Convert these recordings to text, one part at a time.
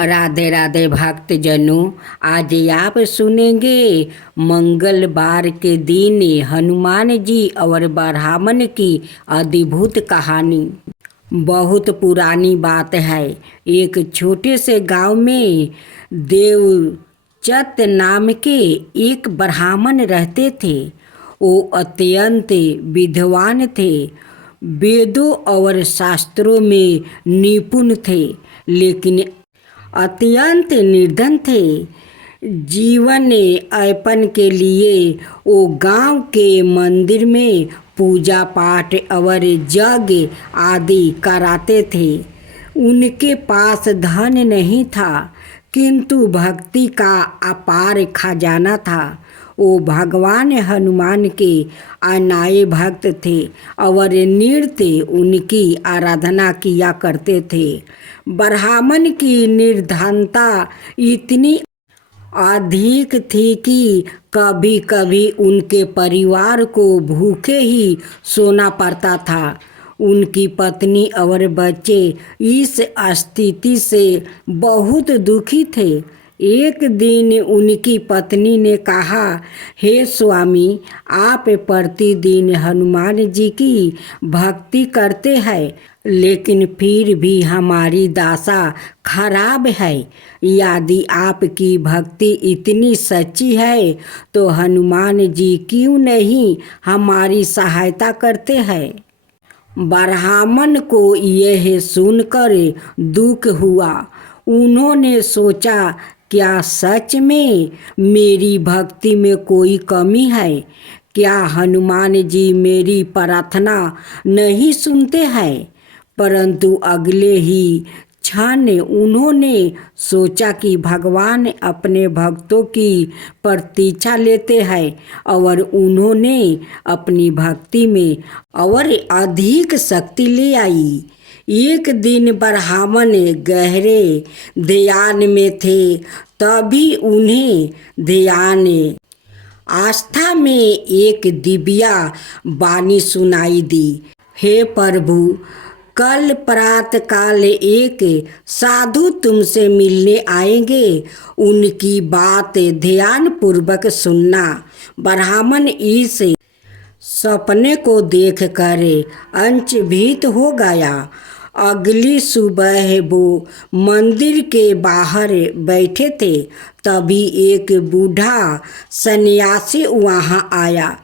राधे राधे भक्तजनों, आज आप सुनेंगे मंगलवार के दिन हनुमान जी और ब्राह्मण की अद्भुत कहानी। बहुत पुरानी बात है। एक छोटे से गांव में देवचत नाम के एक ब्राह्मण रहते थे। वो अत्यंत विद्वान थे, वेदों और शास्त्रों में निपुण थे, लेकिन अत्यंत निर्धन थे। जीवन यापन के लिए वो गांव के मंदिर में पूजा पाठ और यज्ञ आदि कराते थे। उनके पास धन नहीं था, किंतु भक्ति का अपार खजाना था। वो भगवान हनुमान के अनाए भक्त थे और नृत्य उनकी आराधना किया करते थे। ब्राह्मण की निर्धनता इतनी अधिक थी कि कभी कभी उनके परिवार को भूखे ही सोना पड़ता था। उनकी पत्नी और बच्चे इस स्थिति से बहुत दुखी थे। एक दिन उनकी पत्नी ने कहा, हे स्वामी, आप प्रतिदिन हनुमान जी की भक्ति करते हैं, लेकिन फिर भी हमारी दशा खराब है। यदि आपकी भक्ति इतनी सच्ची है तो हनुमान जी क्यों नहीं हमारी सहायता करते हैं। ब्राह्मण को यह सुनकर दुख हुआ। उन्होंने सोचा, क्या सच में मेरी भक्ति में कोई कमी है? क्या हनुमान जी मेरी प्रार्थना नहीं सुनते हैं? परंतु अगले ही क्षण उन्होंने सोचा कि भगवान अपने भक्तों की प्रतीक्षा लेते हैं और उन्होंने अपनी भक्ति में और अधिक शक्ति ले आई। एक दिन ब्राह्मण गहरे ध्यान में थे, तभी उन्हें ध्यान आस्था में एक दिव्या वाणी सुनाई दी। हे प्रभु, कल प्रातः काल एक साधु तुमसे मिलने आएंगे, उनकी बात ध्यान पूर्वक सुनना। ब्राह्मण इस सपने को देखकर अचंभित हो गया। अगली सुबह वो मंदिर के बाहर बैठे थे, तभी एक बूढ़ा सन्यासी वहाँ आया।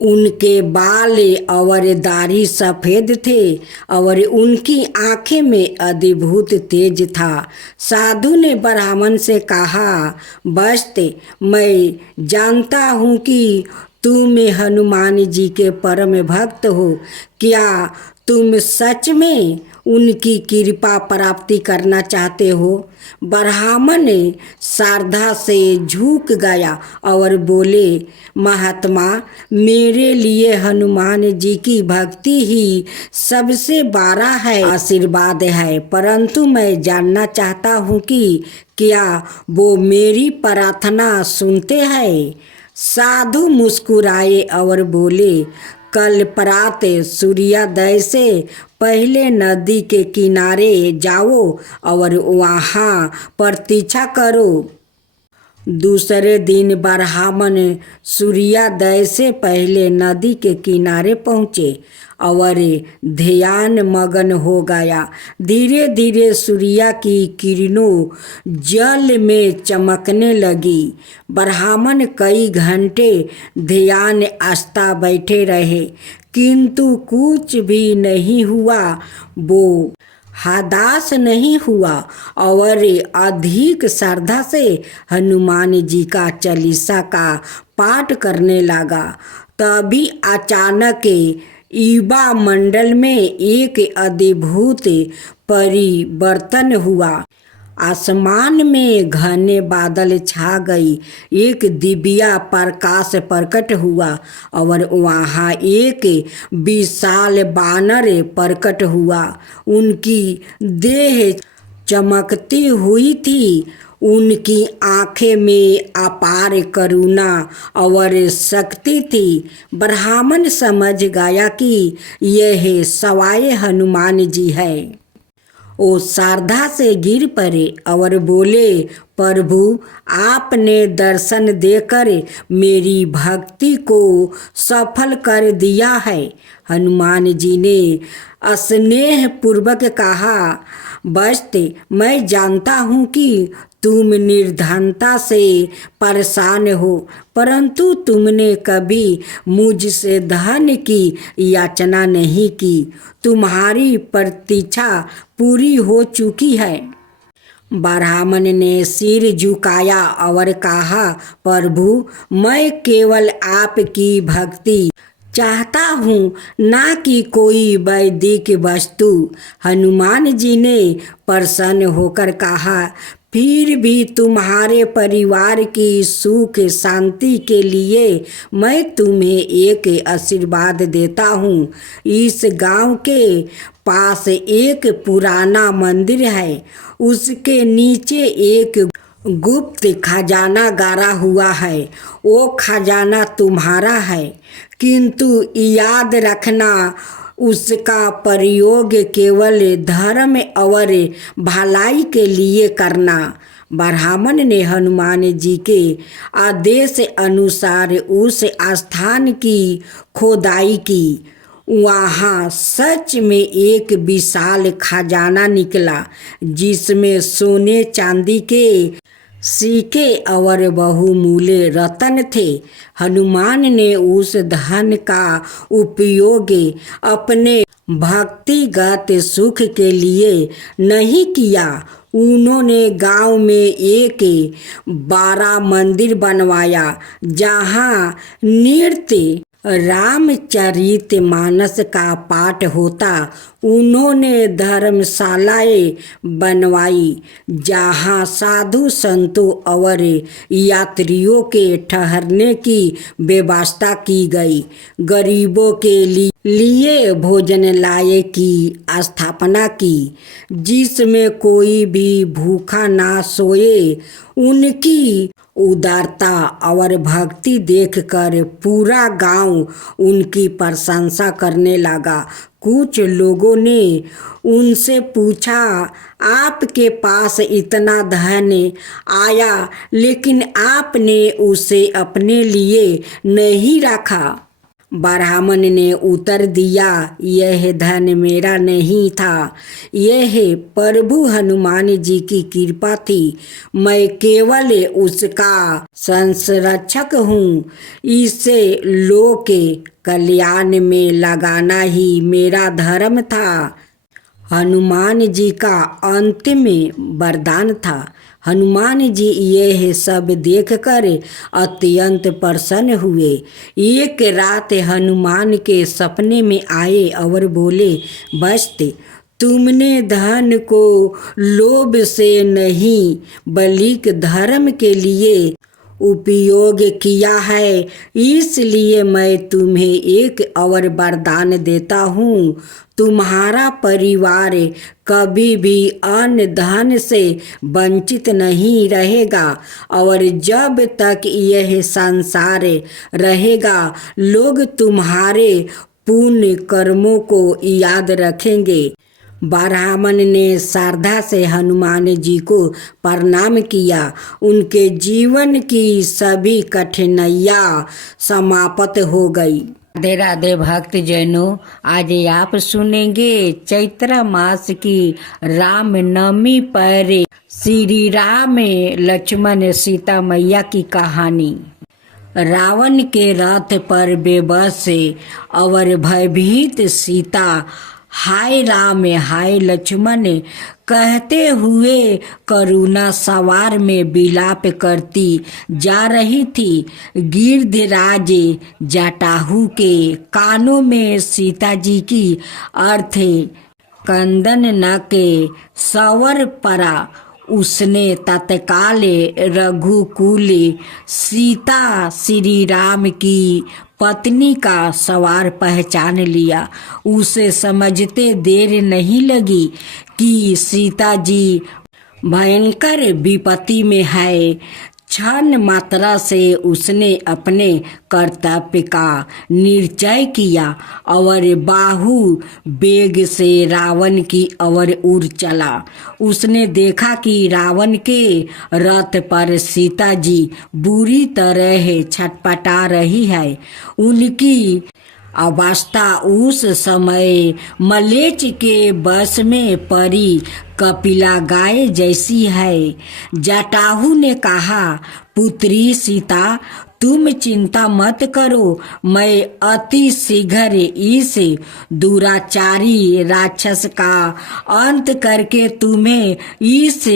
उनके बाल और दाढ़ी सफ़ेद थे और उनकी आंखें में अद्भुत तेज था। साधु ने ब्राह्मण से कहा, बस्त, मैं जानता हूँ कि तुम हनुमान जी के परम भक्त हो। क्या तुम सच में उनकी कृपा प्राप्ति करना चाहते हो? ब्राह्मण श्रद्धा से झुक गया और बोले, महात्मा, मेरे लिए हनुमान जी की भक्ति ही सबसे बड़ा है आशीर्वाद है, परंतु मैं जानना चाहता हूँ कि क्या वो मेरी प्रार्थना सुनते हैं। साधु मुस्कुराए और बोले, कल प्रातः सूर्योदय से पहले नदी के किनारे जाओ और वहाँ प्रतीक्षा करो। दूसरे दिन ब्राह्मण सूर्योदय से पहले नदी के किनारे पहुँचे और ध्यान मगन हो गया। धीरे धीरे सूर्य की किरणों जल में चमकने लगी। ब्राह्मण कई घंटे ध्यान आस्था बैठे रहे, किंतु कुछ भी नहीं हुआ। वो हताश नहीं हुआ और अधिक श्रद्धा से हनुमान जी का चालीसा का पाठ करने लगा। तभी अचानक युवा मंडल में एक अद्भुत परिवर्तन हुआ। आसमान में घने बादल छा गई, एक दिव्या प्रकाश प्रकट हुआ और वहाँ एक विशाल बानर प्रकट हुआ। उनकी देह चमकती हुई थी, उनकी आँखें में अपार करुणा और शक्ति थी। ब्राह्मण समझ गया कि यह सवाए हनुमान जी है। वो श्रद्धा से गिर पड़े और बोले, प्रभु आपने दर्शन देकर मेरी भक्ति को सफल कर दिया है। हनुमान जी ने स्नेह पूर्वक कहा, बस्ते मैं जानता हूँ कि तुम निर्धनता से परेशान हो, परंतु तुमने कभी मुझसे धन की याचना नहीं की। तुम्हारी प्रतीक्षा पूरी हो चुकी है। ब्राह्मण ने सिर झुकाया और कहा, प्रभु मैं केवल आपकी भक्ति चाहता हूँ, ना कि कोई वैदिक वस्तु। हनुमान जी ने प्रसन्न होकर कहा, फिर भी तुम्हारे परिवार की सुख शांति के लिए मैं तुम्हें एक आशीर्वाद देता हूँ। इस गांव के पास एक पुराना मंदिर है, उसके नीचे एक गुप्त खजाना गाड़ा हुआ है। वो खजाना तुम्हारा है, किंतु याद रखना उसका प्रयोग केवल धर्म और भलाई के लिए करना। ब्राह्मण ने हनुमान जी के आदेश अनुसार उस स्थान की खोदाई की। वहाँ सच में एक विशाल खजाना निकला, जिसमें सोने चांदी के सिक्के और बहुमूल्य रत्न थे। हनुमान ने उस धन का उपयोग अपने भक्तिगत सुख के लिए नहीं किया। उन्होंने गांव में एक बड़ा मंदिर बनवाया, जहां नृत्य रामचरितमानस का पाठ होता। उन्होंने धर्मशालाएं बनवाई, जहां साधु संतों और यात्रियों के ठहरने की व्यवस्था की गई। गरीबों के लिए भोजनालय की स्थापना की, जिसमें कोई भी भूखा ना सोए। उनकी उदारता और भक्ति देखकर पूरा गांव उनकी प्रशंसा करने लगा। कुछ लोगों ने उनसे पूछा, आपके पास इतना धन आया, लेकिन आपने उसे अपने लिए नहीं रखा। ब्राह्मण ने उत्तर दिया, यह धन मेरा नहीं था, यह प्रभु हनुमान जी की कृपा थी। मैं केवल उसका संरक्षक हूँ। इसे लोक के कल्याण में लगाना ही मेरा धर्म था। हनुमान जी का अंतिम वरदान था। हनुमान जी यह सब देखकर अत्यंत प्रसन्न हुए। एक रात हनुमान के सपने में आए और बोले, बस्ते तुमने धन को लोभ से नहीं बल्कि धर्म के लिए उपयोग किया है, इसलिए मैं तुम्हें एक और वरदान देता हूँ। तुम्हारा परिवार कभी भी अन्न धन से वंचित नहीं रहेगा, और जब तक यह संसार रहेगा लोग तुम्हारे पुण्य कर्मों को याद रखेंगे। ब्राह्मण ने श्रद्धा से हनुमान जी को प्रणाम किया। उनके जीवन की सभी कठिनाइयाँ समाप्त हो गई। राधे राधे भक्त जनों, आज आप सुनेंगे चैत्र मास की रामनवमी पर श्री राम लक्ष्मण सीता मैया की कहानी। रावण के रथ पर बेबस और भयभीत सीता हाय राम हाय लक्ष्मण कहते हुए करुणा सवार में विलाप करती जा रही थी। गिरधराज जटाहू के कानों में सीता जी की अर्थ कंदन न के सवर पड़ा। उसने तत्काल रघुकुल सीता श्री राम की पत्नी का सवार पहचान लिया। उसे समझते देर नहीं लगी कि सीता जी भयंकर विपत्ति में है। क्षण मात्रा से उसने अपने कर्तव्य का निश्चय किया और बाहु वेग से रावण की ओर उड़ चला। उसने देखा कि रावण के रथ पर सीता जी बुरी तरह छटपटा रही है। उनकी अवस्था उस समय मलेच्छ के बस में पड़ी कपिला गाय जैसी है। जटाहु ने कहा, पुत्री सीता, तुम चिंता मत करो, मैं अति शीघ्र इस दुराचारी राक्षस का अंत करके तुम्हें इस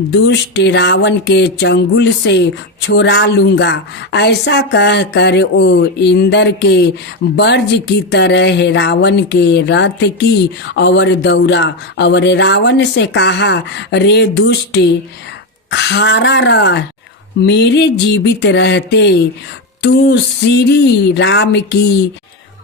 दुष्ट रावण के चंगुल से छुड़ा लूंगा। ऐसा कहकर वो इंद्र के वर्ज की तरह रावण के रथ की ओर दौड़ा और रावण से कहा, रे दुष्ट, खड़ा रह, मेरे जीवित रहते तू श्री राम की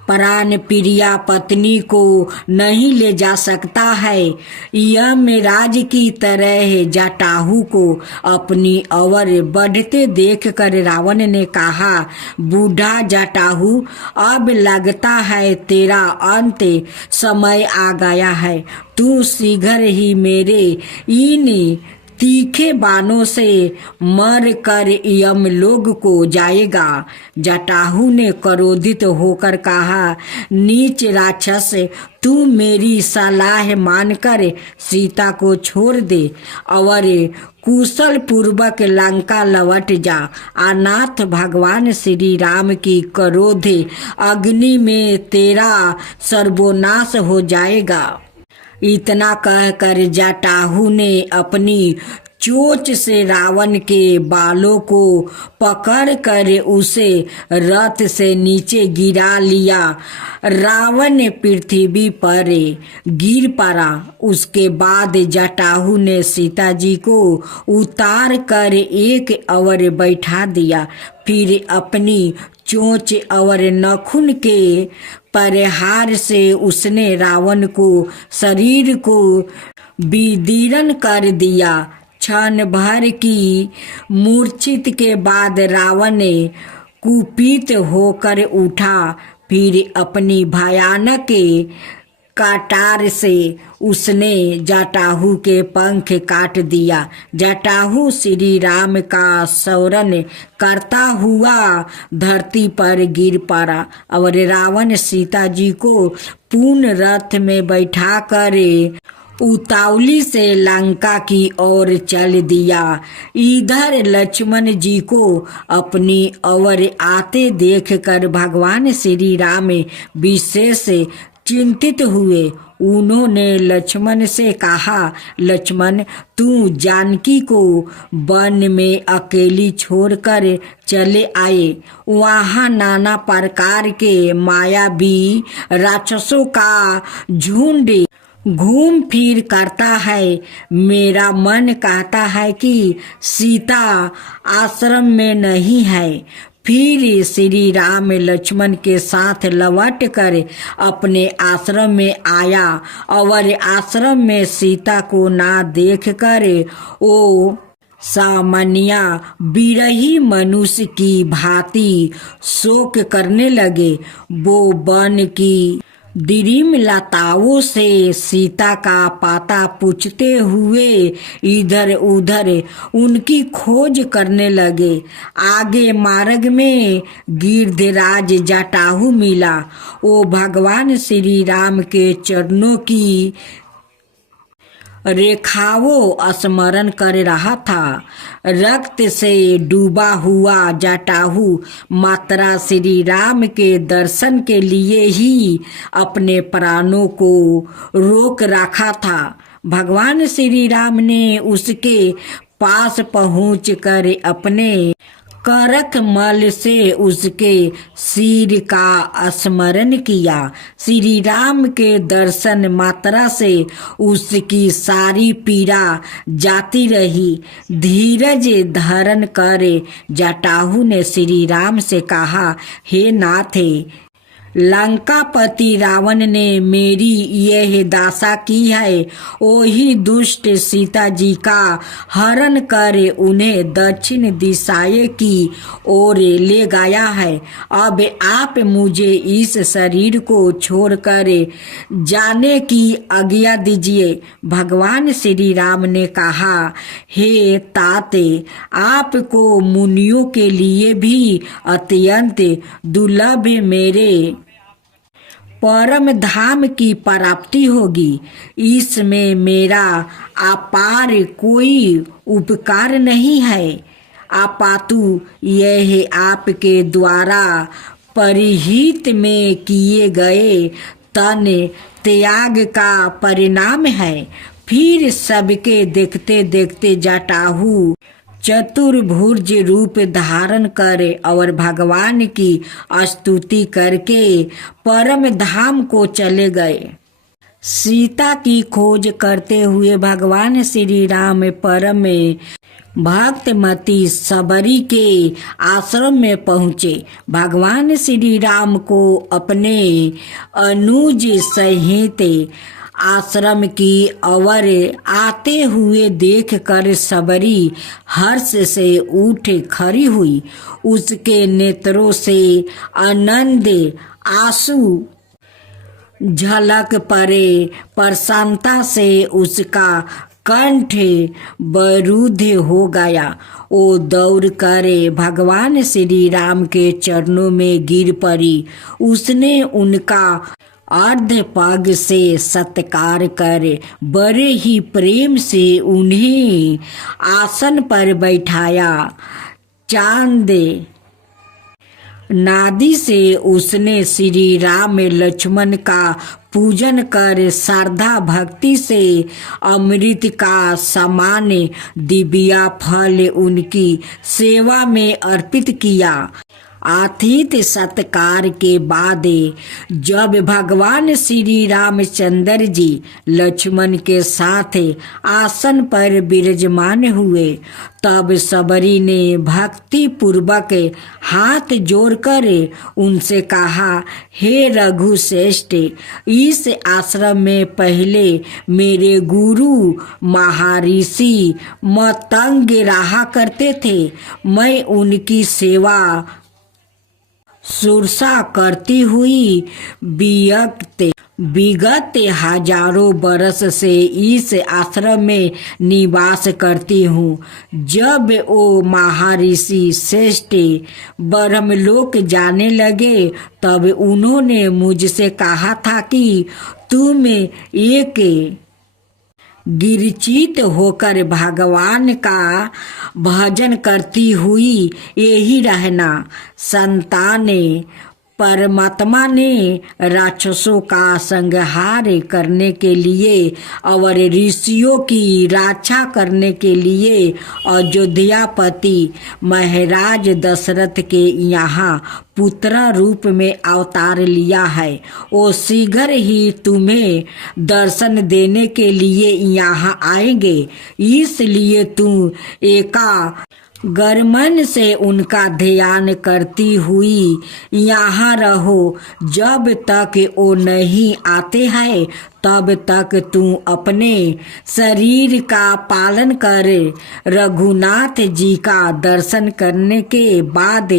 प्राण प्रिया पत्नी को नहीं ले जा सकता है। यमराज की तरह जटाहु को अपनी ओर बढ़ते देखकर रावण ने कहा, बूढ़ा जटाहु, अब लगता है तेरा अंत समय आ गया है। तू शीघ्र ही मेरे इन तीखे बाणों से मर कर यमलोक को जाएगा। जटाहु ने क्रोधित होकर कहा, नीच राक्षस, तू मेरी सलाह मानकर सीता को छोड़ दे और कुशल पूर्वक लंका लौट जा। अनाथ भगवान श्री राम की क्रोध अग्नि में तेरा सर्वनाश हो जाएगा। इतना कहकर जटाहु ने अपनी चोंच से रावण के बालों को पकड़कर उसे रथ से नीचे गिरा लिया। रावण पृथ्वी पर गिर पड़ा। उसके बाद जटाहु ने सीता जी को उतार कर एक ओर बैठा दिया। फिर अपनी चोंच और नखुन के प्रहार से उसने रावण को शरीर को विदीर्ण कर दिया। क्षण भर की मूर्छित के बाद रावण कुपित होकर उठा। फिर अपनी भयानक कटार से उसने जटाहु के पंख काट दिया। जटाहु श्री राम का स्मरण करता हुआ धरती पर गिर पड़ा और रावण सीता जी को पूर्ण रथ में बैठाकर उतावली से लंका की ओर चल दिया। इधर लक्ष्मण जी को अपनी ओर आते देखकर भगवान श्री राम विशेष चिंतित हुए। उन्होंने लक्ष्मण से कहा, लक्ष्मण, तू जानकी को वन में अकेली छोड़कर चले आए। वहाँ नाना प्रकार के मायावी राक्षसों का झुंड घूम फिर करता है। मेरा मन कहता है कि सीता आश्रम में नहीं है। फिर श्री राम लक्ष्मण के साथ लौट कर अपने आश्रम में आया और आश्रम में सीता को ना देख कर वो सामान्य बिरही मनुष्य की भांति शोक करने लगे। वो वन की दिरिम लताओं से सीता का पता पूछते हुए इधर उधर उनकी खोज करने लगे। आगे मार्ग में गिरधराज जटाहु मिला। वो भगवान श्री राम के चरणों की रेखाओं स्मरण कर रहा था। रक्त से डूबा हुआ जटाहु मात्रा श्री राम के दर्शन के लिए ही अपने प्राणों को रोक रखा था। भगवान श्री राम ने उसके पास पहुंचकर अपने करक मल से उसके सिर का स्मरण किया। श्री राम के दर्शन मात्रा से उसकी सारी पीड़ा जाती रही। धीरज धारण कर जटाहु ने श्री राम से कहा, हे नाथ, लंकापति रावण ने मेरी यह दासा की है। वही दुष्ट सीता जी का हरण कर उन्हें दक्षिण दिशाए की ओर ले गया है। अब आप मुझे इस शरीर को छोड़कर जाने की आज्ञा दीजिए। भगवान श्री राम ने कहा, हे ताते, आपको मुनियों के लिए भी अत्यंत दुर्लभ मेरे परम धाम की प्राप्ति होगी। इसमें मेरा अपार कोई उपकार नहीं है, अपातु यह आपके द्वारा परिहित में किए गए तन त्याग का परिणाम है। फिर सबके देखते देखते जटाहु चतुर्भुज रूप धारण कर और भगवान की स्तुति करके परम धाम को चले गए। सीता की खोज करते हुए भगवान श्री राम परम भक्तमती सबरी के आश्रम में पहुँचे। भगवान श्री राम को अपने अनुज सहित आश्रम की ओर आते हुए देखकर सबरी हर्ष से उठ खड़ी हुई। उसके नेत्रों से आनंद आंसू झलक पड़े। प्रसन्नता से उसका कंठ बरूद हो गया। वो दौड़ कर भगवान श्री राम के चरणों में गिर पड़ी। उसने उनका अर्ध पग से सत्कार कर बड़े ही प्रेम से उन्हें आसन पर बैठाया। चांद नादि से उसने श्री राम लक्ष्मण का पूजन कर श्रद्धा भक्ति से अमृत का समान दिव्या फल उनकी सेवा में अर्पित किया। आतिथ्य सत्कार के बाद जब भगवान श्री रामचंद्र जी लक्ष्मण के साथ आसन पर विराजमान हुए, तब सबरी ने भक्ति पूर्वक हाथ जोड़कर उनसे कहा, हे रघु श्रेष्ठ, इस आश्रम में पहले मेरे गुरु महर्षि मतंग रहा करते थे। मैं उनकी सेवा सुरसा करती हुई विगत हजारों बरस से इस आश्रम में निवास करती हूँ। जब वो महर्षि श्रेष्ठ ब्रह्मलोक जाने लगे, तब उन्होंने मुझसे कहा था कि तुम एक गिरचित होकर भगवान का भजन करती हुई यही रहना। संतान परमात्मा ने राक्षसों का संहार करने के लिए और ऋषियों की रक्षा करने के लिए अयोध्यापति महाराज दशरथ के यहाँ पुत्र रूप में अवतार लिया है। वो शीघ्र ही तुम्हें दर्शन देने के लिए यहाँ आएंगे। इसलिए तुम एकाग्रमन से उनका ध्यान करती हुई यहाँ रहो। जब तक वो नहीं आते हैं, तब तक तुम अपने शरीर का पालन कर रघुनाथ जी का दर्शन करने के बाद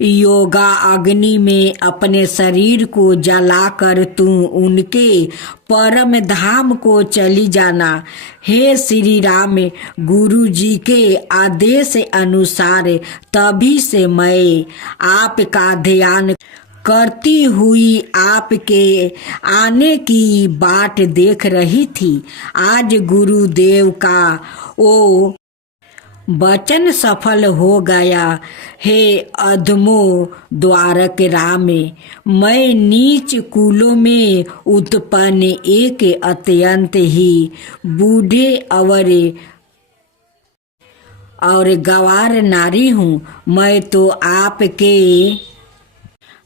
योगा अग्नि में अपने शरीर को जलाकर तुम उनके परम धाम को चली जाना। हे श्री राम, गुरु जी के आदेश अनुसार तभी से मैं आपका ध्यान करती हुई आपके आने की बाट देख रही थी। आज गुरुदेव का वो वचन सफल हो गया। हे अधमो द्वारक राम, मैं नीच कुलों में उत्पन्न एक अत्यंत ही बूढ़े और गवार नारी हूँ। मैं तो आपके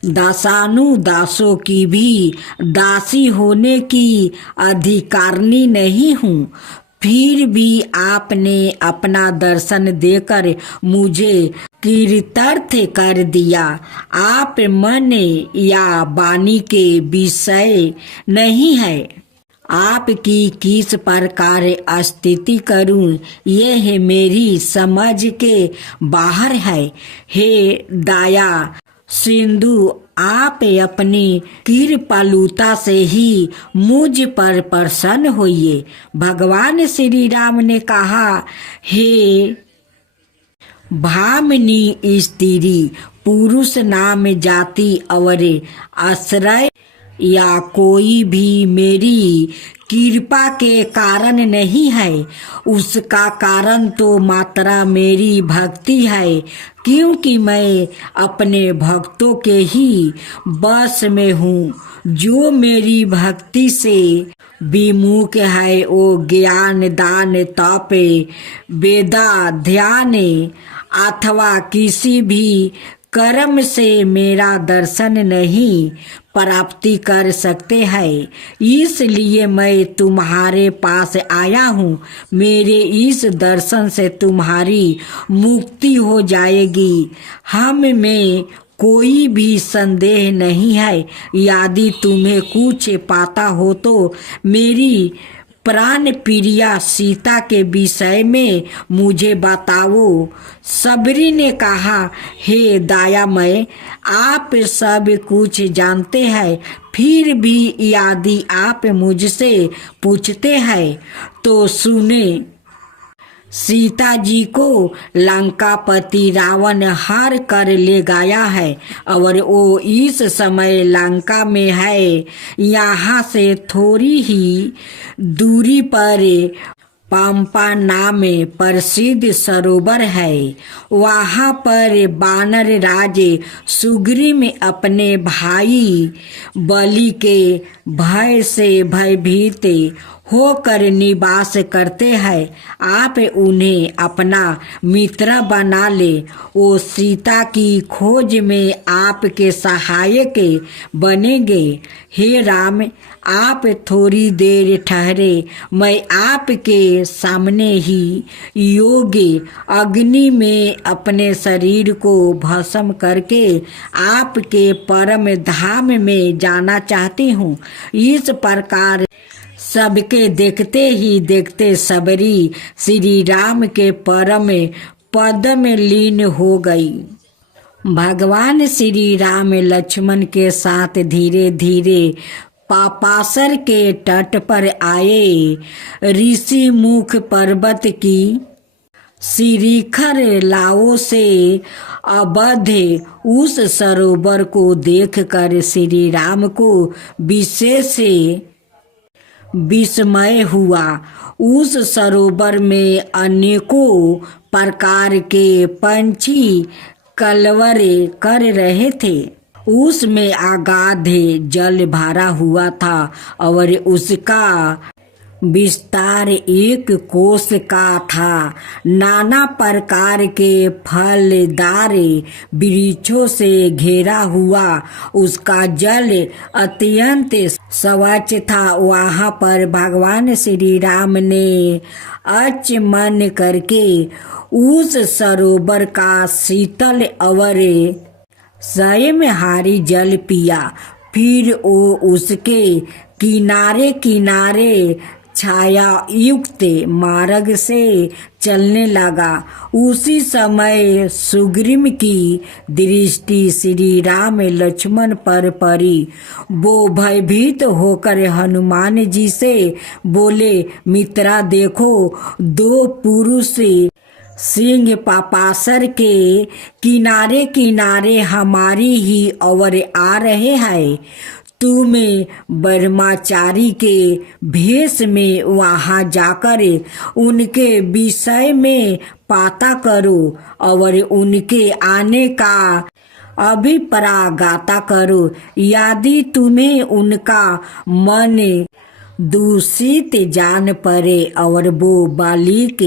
दासानुदासों की भी दासी होने की अधिकारिणी नहीं हूँ। फिर भी आपने अपना दर्शन देकर मुझे कीर्तर्थ कर दिया। आप मन या वाणी के विषय नहीं है। आपकी किस प्रकार स्तुति करूं, यह मेरी समझ के बाहर है। हे दया सिंधु, आप अपनी कृपालुता से ही मुझ पर प्रसन्न होइए। भगवान श्री राम ने कहा, हे भामिनी स्त्री, पुरुष नाम जाति और आश्रय या कोई भी मेरी कृपा के कारण नहीं है। उसका कारण तो मात्रा मेरी भक्ति है, क्योंकि मैं अपने भक्तों के ही बस में हूँ। जो मेरी भक्ति से विमुख है वो ज्ञान दान तप वेदा ध्यान अथवा किसी भी कर्म से मेरा दर्शन नहीं प्राप्ति कर सकते हैं। इसलिए मैं तुम्हारे पास आया हूँ। मेरे इस दर्शन से तुम्हारी मुक्ति हो जाएगी। हम में कोई भी संदेह नहीं है। यदि तुम्हें कुछ पता हो तो मेरी प्राण प्रिया सीता के विषय में मुझे बताओ। सबरी ने कहा, हे दयामय, आप सब कुछ जानते हैं, फिर भी यदि आप मुझसे पूछते हैं तो सुने। सीता जी को लंकापति रावण हार कर ले गया है और वो इस समय लंका में है। यहाँ से थोड़ी ही दूरी पर पंपा नाम प्रसिद्ध सरोवर है। वहाँ पर वानर राज सुग्रीव में अपने भाई बलि के भय से भयभीत होकर निवास करते हैं। आप उन्हें अपना मित्र बना ले। वो सीता की खोज में आपके सहायक बनेंगे। हे राम, आप थोड़ी देर ठहरे। मैं आपके सामने ही योग्य अग्नि में अपने शरीर को भस्म करके आपके परम धाम में जाना चाहती हूँ। इस प्रकार सबके देखते ही देखते सबरी श्री राम के परम पद में लीन हो गई। भगवान श्री राम लक्ष्मण के साथ धीरे धीरे पापासर के तट पर आए। ऋषि मुख पर्वत की शिखर लाओ से अवध उस सरोवर को देखकर श्री राम को विशेष विस्मय हुआ। उस सरोवर में अनेकों प्रकार के पंछी कलरव कर रहे थे। उसमें अगाध जल भरा हुआ था और उसका विस्तार 1 कोस का था। नाना प्रकार के फलदार वृक्षों से घेरा हुआ उसका जल अत्यंत स्वच्छ था। वहाँ पर भगवान श्री राम ने अचमन करके उस सरोवर का शीतल और संयमहारी जल पिया। फिर वो उसके किनारे किनारे छाया युक्त मार्ग से चलने लगा। उसी समय सुग्रीव की दृष्टि श्री राम लक्ष्मण पर पड़ी। वो भयभीत होकर हनुमान जी से बोले, मित्रा देखो, 2 पुरुष सिंह पापासर के किनारे किनारे हमारी ही ओर आ रहे हैं। तुम ब्रह्मचारी के भेष में वहाँ जाकर उनके विषय में पता करो और उनके आने का अभिप्राय करो। यदि तुम्हें उनका मन दूषित जान पड़े और वो बालिक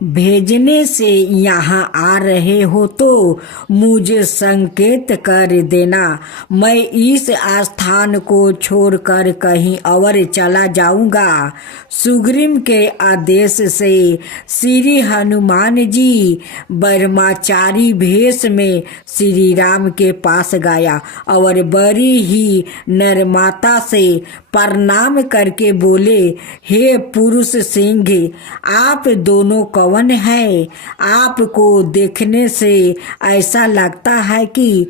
भेजने से यहाँ आ रहे हो तो मुझे संकेत कर देना, मैं इस स्थान को छोड़कर कहीं और चला जाऊंगा। सुग्रीव के आदेश से श्री हनुमान जी ब्रह्मचारी भेष में श्री राम के पास गया और बड़ी ही नम्रता से प्रणाम करके बोले, हे पुरुष सिंह, आप दोनों कौन है? आपको देखने से ऐसा लगता है कि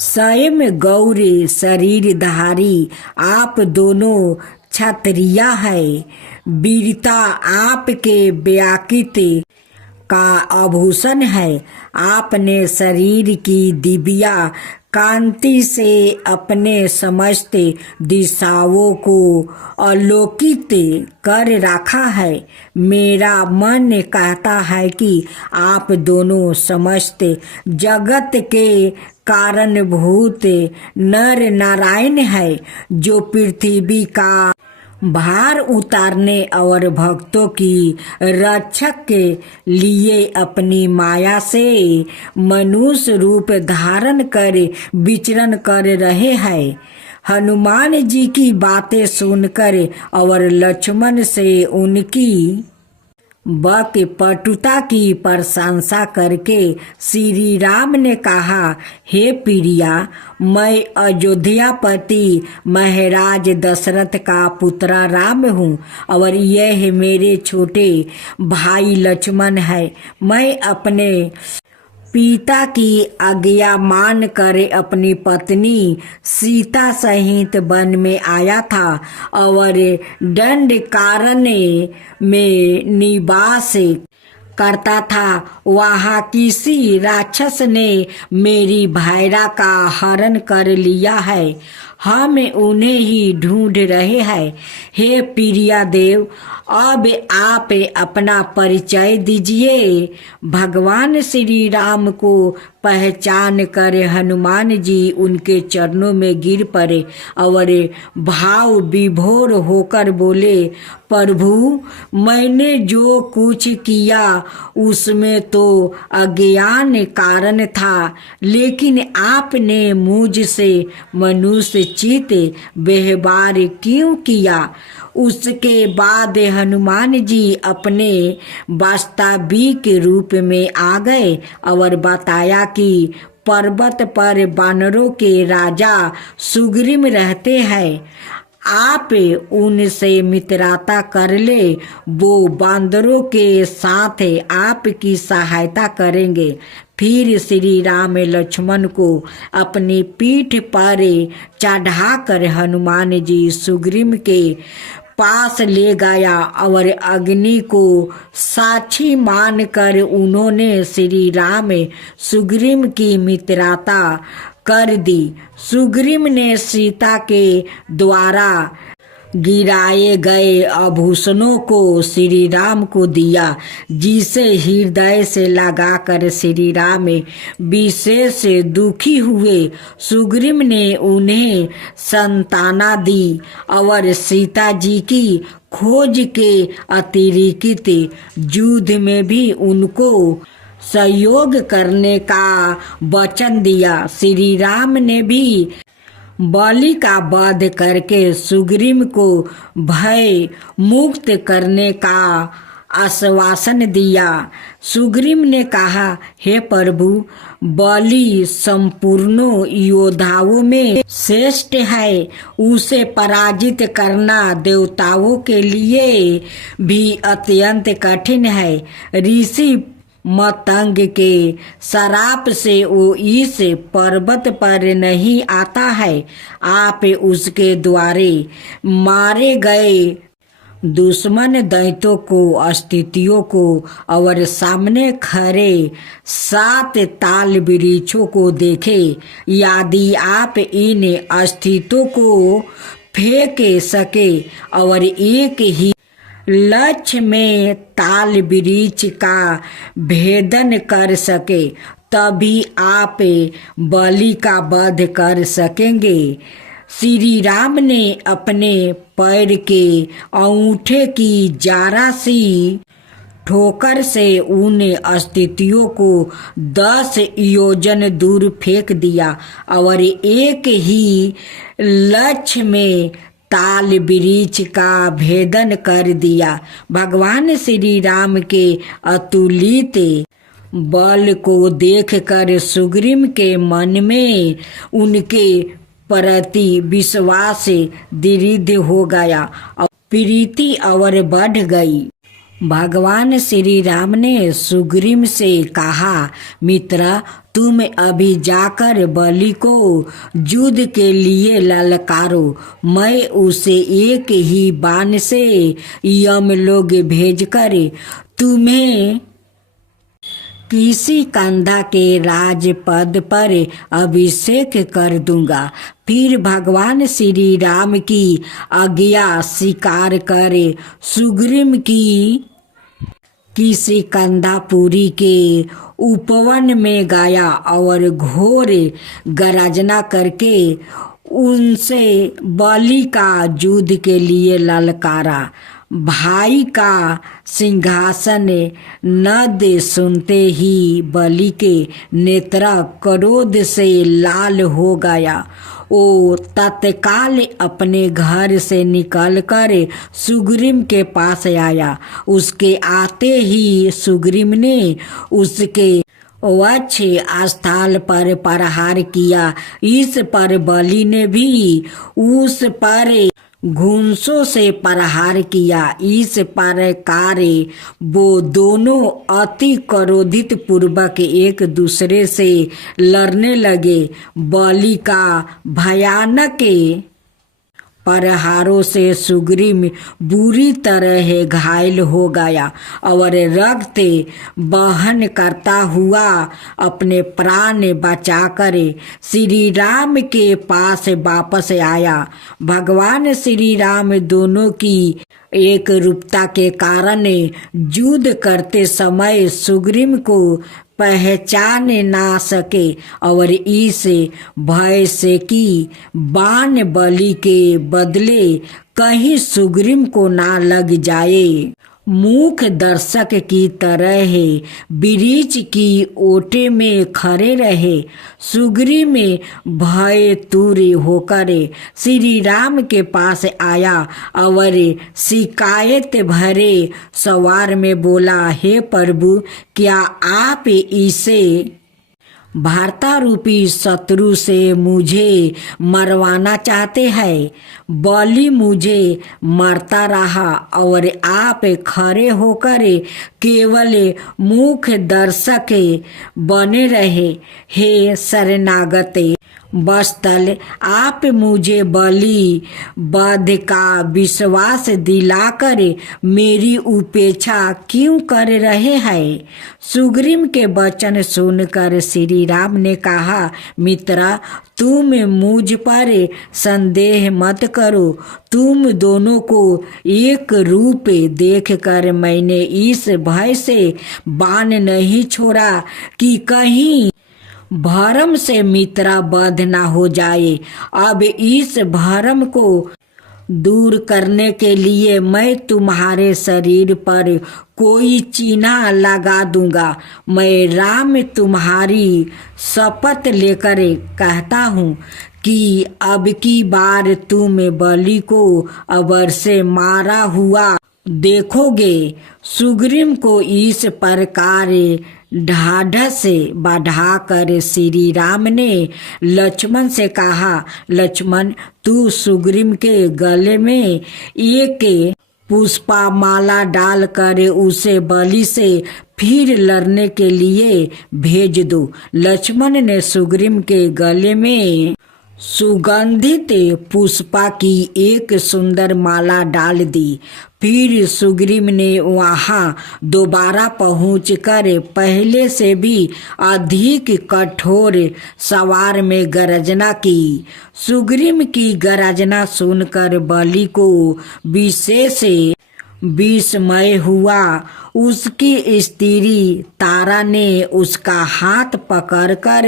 स्वयं गौरी शरीरधारी आप दोनों क्षत्रिय है। वीरता आपके व्याकृति का आभूषण है। आपने शरीर की दिव्या कांति से अपने समस्त दिशाओं को आलोकित कर रखा है। मेरा मन कहता है कि आप दोनों समस्त जगत के कारणभूत नर नारायण है, जो पृथ्वी का भार उतारने और भक्तों की रक्षक के लिए अपनी माया से मनुष्य रूप धारण कर विचरण कर रहे हैं। हनुमान जी की बातें सुनकर और लक्ष्मण से उनकी पटुता की प्रशंसा करके श्री राम ने कहा, हे प्रिया, मैं अयोध्यापति महाराज दशरथ का पुत्र राम हूँ और यह मेरे छोटे भाई लक्ष्मण है। मैं अपने पिता की आज्ञा मान कर अपनी पत्नी सीता सहित वन में आया था और दंडकारण्य में निवास करता था। वहाँ किसी राक्षस ने मेरी भायरा का हरण कर लिया है। हम उन्हें ही ढूंढ रहे हैं। हे प्रिया देव, अब आप अपना परिचय दीजिए। भगवान श्री राम को पहचान कर हनुमान जी उनके चरणों में गिर पड़े और भाव विभोर होकर बोले, प्रभु, मैंने जो कुछ किया उसमें तो अज्ञान कारण था, लेकिन आपने मुझसे मनुष्य चित व्यवहार क्यों किया? उसके बाद हनुमान जी अपने वास्तविक रूप में आ गए और बताया कि पर्वत पर वानरों के राजा सुग्रीव रहते हैं। आप उनसे मित्रता कर ले, वो बांदरों के साथ आपकी सहायता करेंगे। फिर श्री राम लक्ष्मण को अपनी पीठ पर चढ़ाकर हनुमान जी सुग्रीव के पास ले गया और अग्नि को साक्षी मानकर उन्होंने श्री राम सुग्रीव की मित्रता कर दी। सुग्रीव ने सीता के द्वारा गिराए गए आभूषणों को श्री राम को दिया, जिसे हृदय से लगाकर श्री राम विशेष दुखी हुए। सुग्रीव ने उन्हें सांत्वना दी और सीता जी की खोज के अतिरिक्त युद्ध में भी उनको सहयोग करने का वचन दिया। श्री राम ने भी बलि का वध करके सुग्रीव को भय मुक्त करने का आश्वासन दिया। सुग्रीव ने कहा, हे प्रभु, बलि संपूर्ण योद्धाओं में श्रेष्ठ है। उसे पराजित करना देवताओं के लिए भी अत्यंत कठिन है। ऋषि मतंग के शराप से वो इस पर्वत पर नहीं आता है। आप उसके द्वारे मारे गए दुश्मन दैत्यों को, स्थितियों को और सामने खड़े 7 ताल वृक्षों को देखे। यदि आप इन स्थितियों को फेंक सके और एक ही लक्ष्य में ताल वृक्ष का भेदन कर सके, तभी आप बलि का वध कर सकेंगे। श्री राम ने अपने पैर के अंगूठे की जरा सी ठोकर से उन स्थितियों को 10 योजन दूर फेंक दिया और एक ही लक्ष्य में ताल वृक्ष का भेदन कर दिया। भगवान श्री राम के अतुलित बल को देखकर सुग्रीव के मन में उनके प्रति विश्वास दृढ़ हो गया और प्रीति और बढ़ गई। भगवान श्री राम ने सुग्रीव से कहा, मित्र, तुम अभी जाकर बलि को युद्ध के लिए ललकारो। मैं उसे एक ही बाण से यमलोक भेजकर तुम्हें किसी कंधा के राजपद पर अभिषेक कर दूंगा। फिर भगवान श्री राम की आज्ञा स्वीकार करे सुग्रीव की किसी कंधापुरी के उपवन में गया और घोर गर्जना करके उनसे बलि का युद्ध के लिए ललकारा। भाई का सिंहासन न दे सुनते ही बलि के नेत्र क्रोध से लाल हो गया। वो तत्काल अपने घर से निकलकर सुग्रीव के पास आया। उसके आते ही सुग्रीव ने उसके वक्ष स्थल पर प्रहार किया। इस पर बलि ने भी उस पर घूंसों से प्रहार किया। इस प्रकार वो दोनों अति क्रोधित पूर्वक एक दूसरे से लड़ने लगे। बलि का भयानक प्रहारों से सुग्रीव बुरी तरह घायल हो गया और रक्त बहन करता हुआ अपने प्राण बचाकर श्री राम के पास वापस आया। भगवान श्री राम दोनों की एक रूपता के कारण युद्ध करते समय सुग्रीव को पहचान ना सके और इस भय से कि बाण बलि के बदले कहीं सुग्रीव को ना लग जाए, मूक दर्शक की तरह वृक्ष की ओटे में खड़े रहे। सुग्रीव में भय तूरे होकर श्री राम के पास आया और शिकायत भरे सवार में बोला, हे प्रभु, क्या आप इसे वार्ता रूपी शत्रु से मुझे मरवाना चाहते हैं? बलि मुझे मरता रहा और आप खड़े होकर केवल मुख दर्शक बने रहे। हे शरणागत वत्सल, आप मुझे बलि वध का विश्वास दिलाकर मेरी उपेक्षा क्यों कर रहे हैं? सुग्रीव के वचन सुनकर श्री राम ने कहा, मित्र, तुम मुझ पर संदेह मत करो। तुम दोनों को एक रूप देखकर मैंने इस भय से बाण नहीं छोड़ा कि कहीं भरम से मित्रा वध न हो जाए। अब इस भरम को दूर करने के लिए मैं तुम्हारे शरीर पर कोई चिन्ह लगा दूंगा। मैं राम तुम्हारी शपथ लेकर कहता हूँ कि अब की बार तुम बलि को अवश्य मारा हुआ देखोगे। सुग्रीव को इस प्रकार ढाढ़स बढ़ाकर श्री राम ने लक्ष्मण से कहा, लक्ष्मण, तू सुग्रीव के गले में एक पुष्पमाला डालकर उसे बलि से फिर लड़ने के लिए भेज दो। लक्ष्मण ने सुग्रीव के गले में सुगंधित पुष्पा की एक सुंदर माला डाल दी। फिर सुग्रीव ने वहां दोबारा पहुंचकर पहले से भी अधिक कठोर सवार में गर्जना की। सुग्रीव की गर्जना सुनकर बलि को विशेष विस्मय हुआ। उसकी स्त्री तारा ने उसका हाथ पकड़कर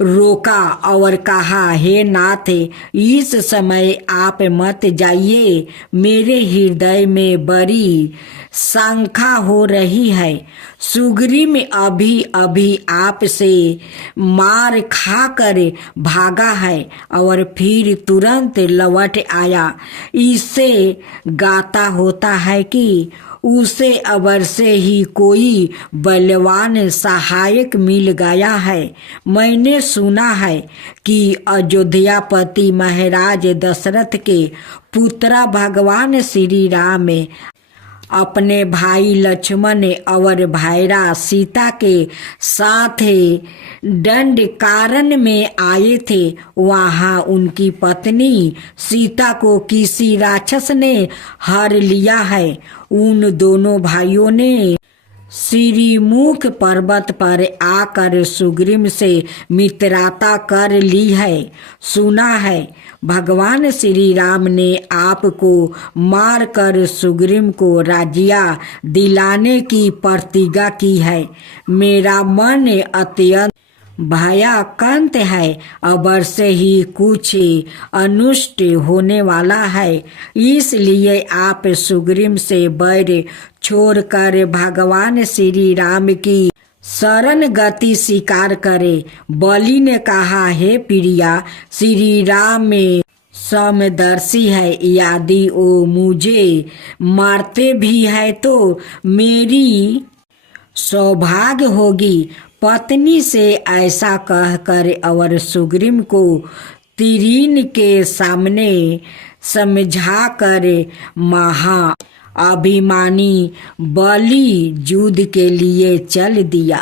रोका और कहा, हे नाथ, इस समय आप मत जाइए, मेरे हृदय में बड़ी शंका हो रही है। सुग्रीव अभी अभी आपसे मार खाकर भागा है और फिर तुरंत लौट आया। इससे गाता होता है कि उसे अवश्य ही कोई बलवान सहायक मिल गया है। मैंने सुना है कि अयोध्यापति महाराज दशरथ के पुत्र भगवान श्री राम अपने भाई लक्ष्मण और भाईरा सीता के साथ दंडकारण्य में आए थे। वहाँ उनकी पत्नी सीता को किसी राक्षस ने हर लिया है। उन दोनों भाइयों ने श्रीमुख पर्वत पर आकर सुग्रीव से मित्रता कर ली है। सुना है भगवान श्री राम ने आपको मारकर सुग्रीव को राज्य दिलाने की प्रतिज्ञा की है। मेरा मन अत्यंत भयाक्रांत है, अवश्य ही कुछ अनुष्ट होने वाला है। इसलिए आप सुग्रीव से बैर छोड़कर भगवान श्री राम की शरण गति स्वीकार करे। बलि ने कहा, हे प्रिया, श्री राम में समदर्शी है, यदि वो मुझे मारते भी है तो मेरी सौभाग्य होगी। पत्नी से ऐसा कहकर और सुग्रीव को तीरीन के सामने समझाकर महा अभिमानी बलि युद्ध के लिए चल दिया।